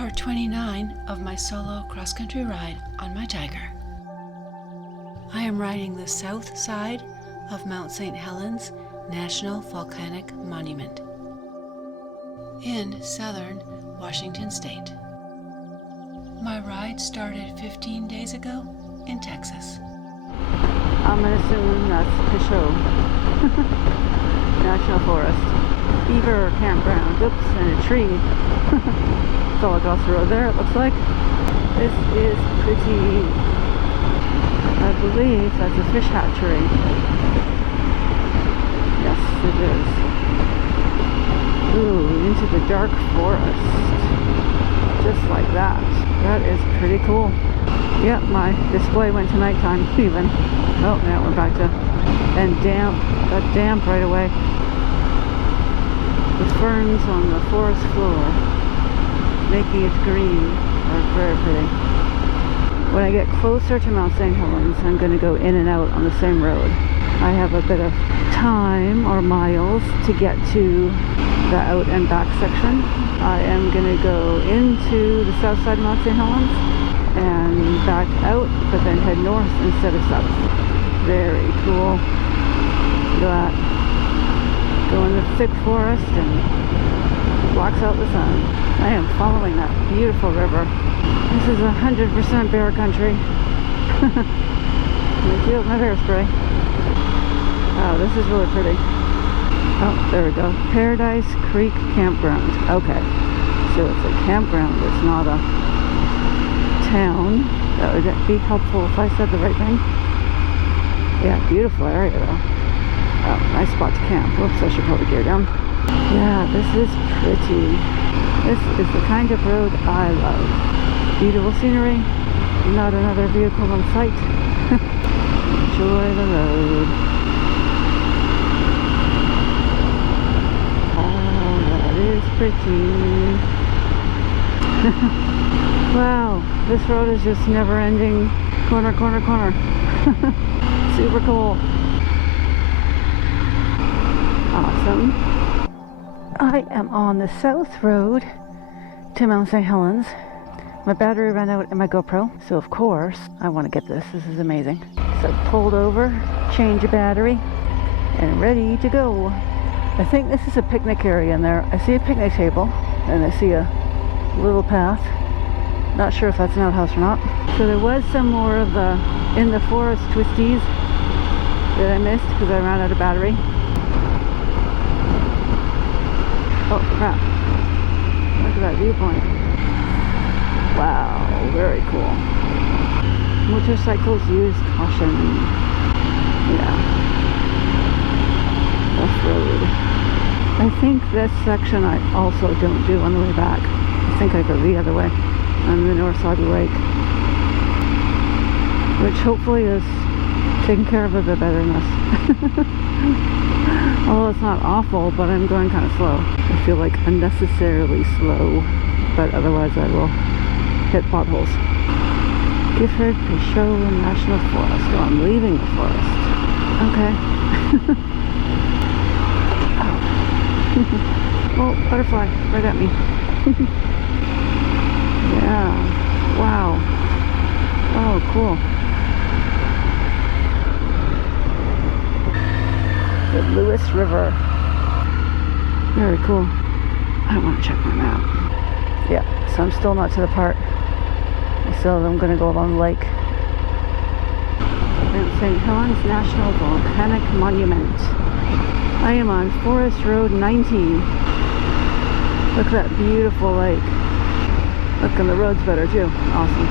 part 29 of my solo cross-country ride on my Tiger. I am riding the south side of Mount St. Helens National Volcanic Monument in southern Washington State. My ride started 15 days ago in Texas. I'm gonna assume that's the show. National Forest. Beaver campground. Oops, and a tree. It's all across the road there, it looks like. This is pretty. I believe that's a fish hatchery. Yes, it is. Ooh, into the dark forest. Just like that. That is pretty cool. Yep, my display went to nighttime even. Oh, now we're back to, and damp. Got damp right away. The ferns on the forest floor, making it green, are very pretty. When I get closer to Mt.St. Helens, I'm going to go in and out on the same road. I have a bit of time or miles to get to the out and back section. I am going to go into the south side of Mt.St. Helens and back out, but then head north instead of south. Very cool. Look at that. Go in the thick forest and blocks out the sun. I am following that beautiful river. This is 100% bear country. Let me feel my bear spray. Wow, this is really pretty. Oh, there we go. Paradise Creek Campground. Okay, so it's a campground. It's not a town. That would be helpful if I said the right thing. Yeah, beautiful area though. Oh, nice spot to camp. Whoops, I should probably gear down. Yeah, this is pretty. This is the kind of road I love. Beautiful scenery. Not another vehicle on sight. Enjoy the road. Oh, that is pretty. Wow, this road is just never ending. Corner, corner, corner. Super cool. Awesome. I am on the south road to Mount St. Helens. My battery ran out in my GoPro, so of course I want to get this. This is amazing. So I pulled over, change a battery, and ready to go. I think this is a picnic area in there. I see a picnic table, and I see a little path. Not sure if that's an outhouse or not. So there was some more of the in the forest twisties that I missed because I ran out of battery. Oh crap, look at that viewpoint. Wow, very cool. Motorcycles use caution. Yeah. Rough road. I think this section I also don't do on the way back. I think I go the other way on the north side of the lake. Which hopefully is taking care of a bit better than this. Although it's not awful, but I'm going kind of slow. I feel like unnecessarily slow, but otherwise I will hit potholes. Gifford Peychaud National Forest. Oh, I'm leaving the forest. Okay. Oh, butterfly, right at me. Yeah. Wow. Oh, cool. The Lewis River. Very cool. I want to check my map. Yeah, so I'm still not to the part. So I'm going to go along the lake. Mount St. Helens National Volcanic Monument. I am on Forest Road 19. Look at that beautiful lake. Look, and the road's better too. Awesome.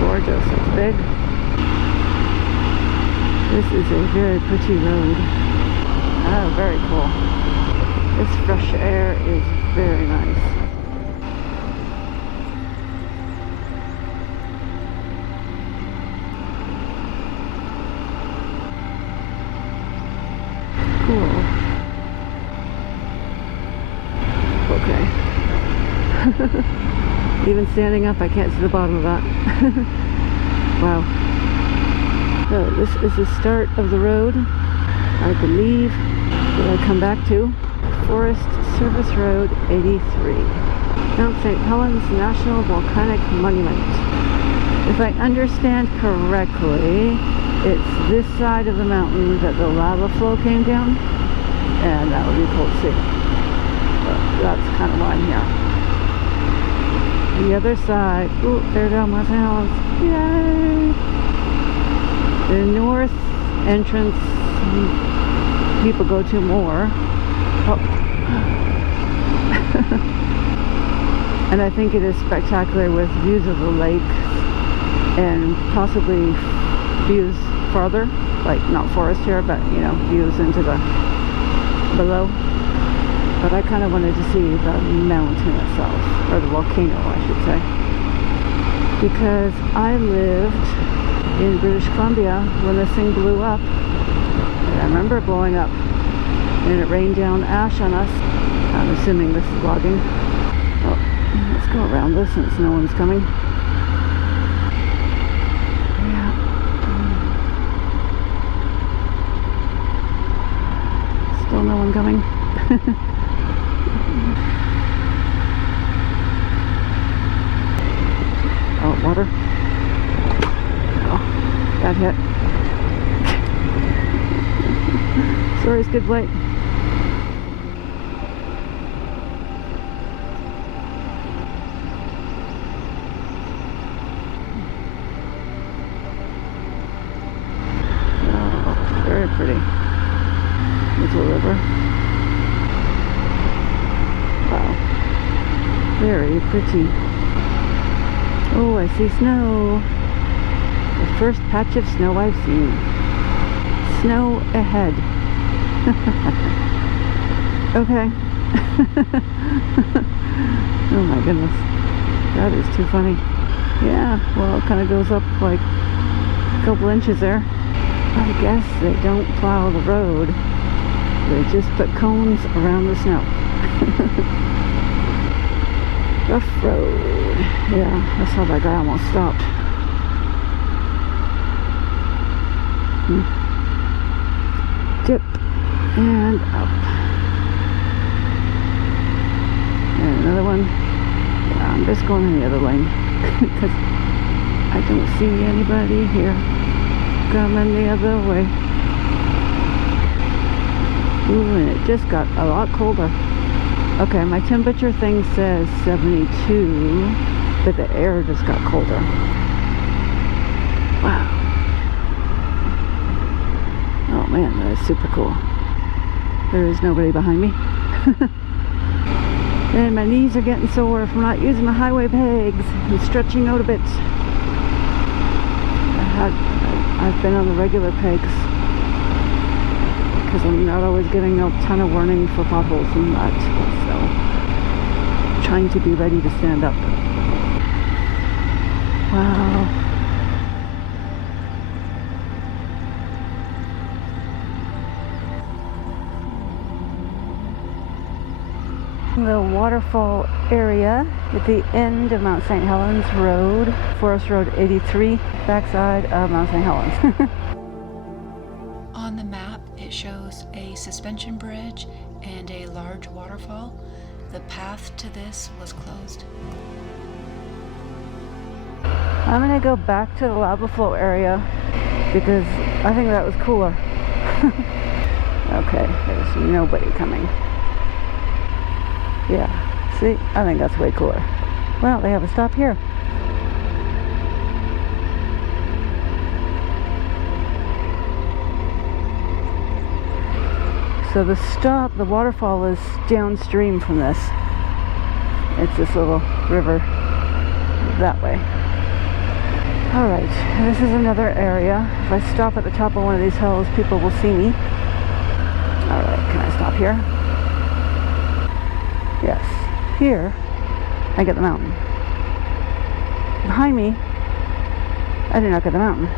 Gorgeous. It's big. This is a very pretty road. Oh, very cool. This fresh air is very nice. Cool. Okay. Even standing up, I can't see the bottom of that. Wow. So this is the start of the road, I believe, that I come back to Forest Service Road 83. Mount St. Helens National Volcanic Monument. If I understand correctly, it's this side of the mountain that the lava flow came down, and that would be cool to see. But that's kind of why I'm here. The other side, oh, there go Mount St. Helens. Yay! The north entrance people go to more. Oh. And I think it is spectacular with views of the lake and possibly views farther, like not forest here, but you know, views into the below. But I kind of wanted to see the mountain itself, or the volcano I should say, because I lived in British Columbia when this thing blew up. And I remember it blowing up and it rained down ash on us. I'm assuming this is vlogging. Oh, let's go around this since no one's coming. Yeah. Still no one coming. Oh, water. Oh, that hit. Sorry, it's good light. Oh, very pretty. Little river. Wow. Very pretty. Oh, I see snow. The first patch of snow I've seen. Snow ahead. Okay. Oh my goodness. That is too funny. Yeah, well, it kind of goes up like a couple inches there. I guess they don't plow the road. They just put cones around the snow. Rough road. Yeah, I saw that guy almost stopped. Dip and up. And another one. Yeah, I'm just going in the other lane because I don't see anybody here coming the other way. Ooh, and it just got a lot colder. Okay, my temperature thing says 72, but the air just got colder. Wow. Oh man, that is super cool. There is nobody behind me. And my knees are getting sore from not using my highway pegs and stretching out a bit. I've been on the regular pegs because I'm not always getting a ton of warning for potholes and that. So, trying to be ready to stand up. Wow. The waterfall area at the end of Mt. St. Helens Road, Forest Road 83, backside of Mt. St. Helens. On the map, it shows a suspension bridge and a large waterfall. The path to this was closed. I'm gonna go back to the lava flow area because I think that was cooler. Okay, there's nobody coming. Yeah, see, I think that's way cooler. Well, they have a stop here. So the stop, the waterfall is downstream from this. It's this little river that way. Alright, this is another area. If I stop at the top of one of these hills, people will see me. Alright, can I stop here? Yes, here I get the mountain. Behind me, I do not get the mountain.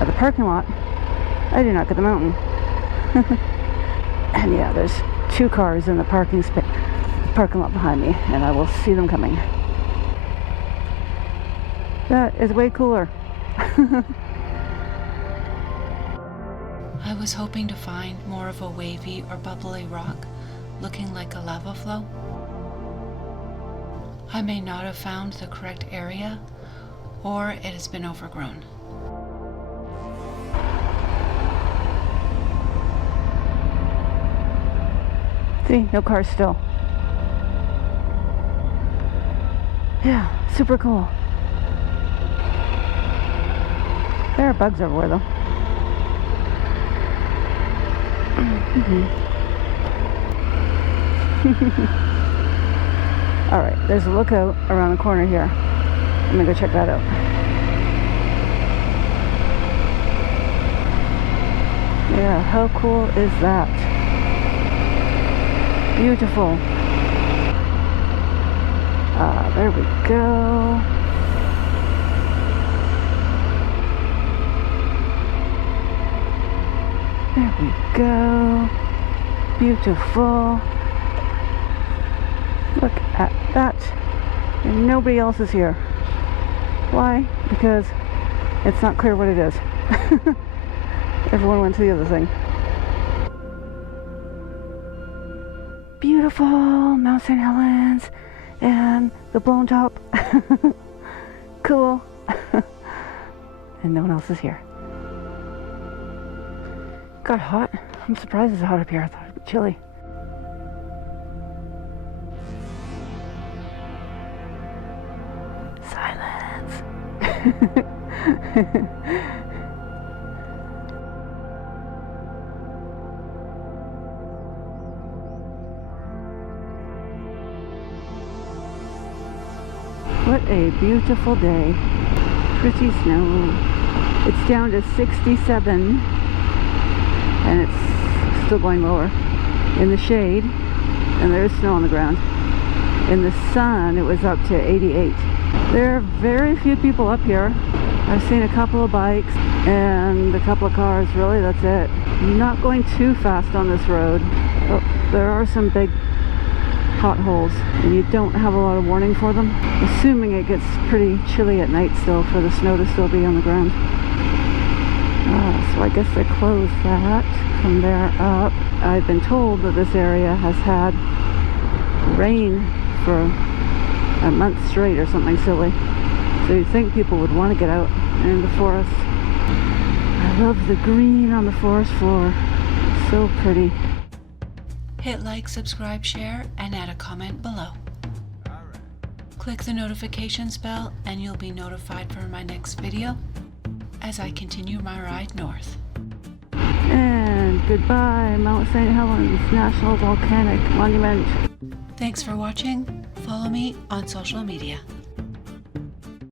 At the parking lot, I do not get the mountain. And yeah, there's two cars in the parking lot behind me, and I will see them coming. That is way cooler. I was hoping to find more of a wavy or bubbly rock, looking like a lava flow. I may not have found the correct area, or it has been overgrown. See, no cars still. Yeah, super cool. There are bugs everywhere though. Alright, there's a lookout around the corner here. I'm gonna go check that out. Yeah, how cool is that? Beautiful. There we go. There we go. Beautiful. Look at that. And nobody else is here. Why? Because it's not clear what it is. Everyone went to the other thing. Beautiful Mt.St. Helens and the blown top. Cool. And no one else is here. Got hot. I'm surprised it's hot up here. I thought it'd be chilly. Silence. What a beautiful day. Pretty snow. It's down to 67 and it's still going lower. In the shade, and there's snow on the ground. In the sun, it was up to 88. There are very few people up here. I've seen a couple of bikes and a couple of cars. Really, that's it. Not going too fast on this road. Oh, there are some big potholes and you don't have a lot of warning for them. Assuming it gets pretty chilly at night still for the snow to still be on the ground. So I guess they closed that from there up. I've been told that this area has had rain for a month straight or something silly. So you'd think people would want to get out in the forest. I love the green on the forest floor. So pretty. Hit like, subscribe, share, and add a comment below. Click the notifications bell and you'll be notified for my next video as I continue my ride north. And goodbye, Mt.St. Helens National Volcanic Monument. Thanks for watching. Follow me on social media.